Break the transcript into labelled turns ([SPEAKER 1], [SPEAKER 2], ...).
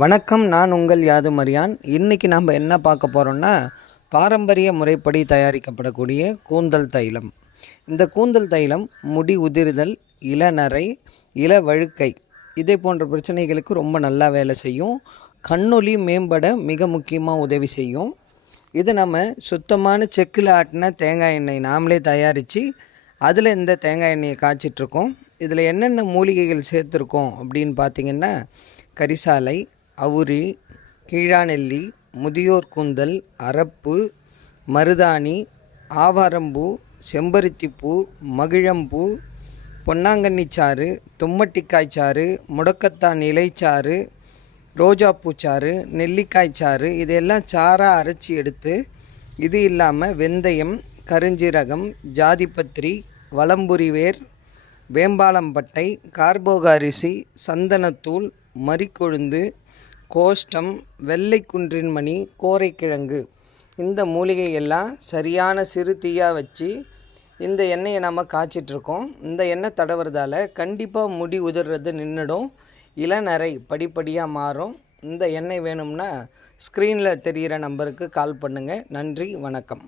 [SPEAKER 1] வணக்கம் நான் உங்கள் யாது மரியான். இன்றைக்கி நம்ம என்ன பார்க்க போகிறோம்னா பாரம்பரிய முறைப்படி தயாரிக்கப்படக்கூடிய கூந்தல் தைலம். இந்த கூந்தல் தைலம் முடி உதிர்தல் இளநரை இளவழுக்கை இதே போன்ற பிரச்சனைகளுக்கு ரொம்ப நல்லா வேலை செய்யும். கண்ணொலி மேம்பட மிக முக்கியமாக உதவி செய்யும். இது நம்ம சுத்தமான செக்கில் ஆட்டின தேங்காய் எண்ணெய் நாமளே தயாரித்து அதில் இந்த தேங்காய் எண்ணெயை காய்ச்சிட்ருக்கோம் இதில் என்னென்ன மூலிகைகள் சேர்த்துருக்கோம் அப்படின்னு பார்த்தீங்கன்னா கரிசாலை அவுரி கீழாநெல்லி முதியோர் கூந்தல் அரப்பு மருதாணி ஆவாரம்பூ செம்பருத்திப்பூ மகிழம்பூ பொன்னாங்கண்ணிச்சாறு தும்மட்டிக்காய் சாறு முடக்கத்தான் இலைச்சாறு ரோஜாப்பூச்சாறு நெல்லிக்காய் சாறு இதெல்லாம் சாறாக அரைச்சி எடுத்து இது இல்லாமல் வெந்தயம் கருஞ்சீரகம் ஜாதிபத்திரி வளம்புரிவேர் வேம்பாளம்பட்டை கார்போக அரிசி சந்தனத்தூள் மறிக்கொழுந்து கோஷ்டம் வெள்ளைக்குன்றின் மணி கோரைக்கிழங்கு. இந்த மூலிகையெல்லாம் சரியான சிறு தீயாக வச்சு இந்த எண்ணெயை நம்ம காய்ச்சிட்ருக்கோம். இந்த எண்ணெய் தடவுறதால கண்டிப்பாக முடி உதிர்றது நின்றுடும் இளநரை படிப்படியாக மாறும். இந்த எண்ணெய் வேணும்னா ஸ்க்ரீனில் தெரிகிற நம்பருக்கு கால் பண்ணுங்கள் நன்றி வணக்கம்.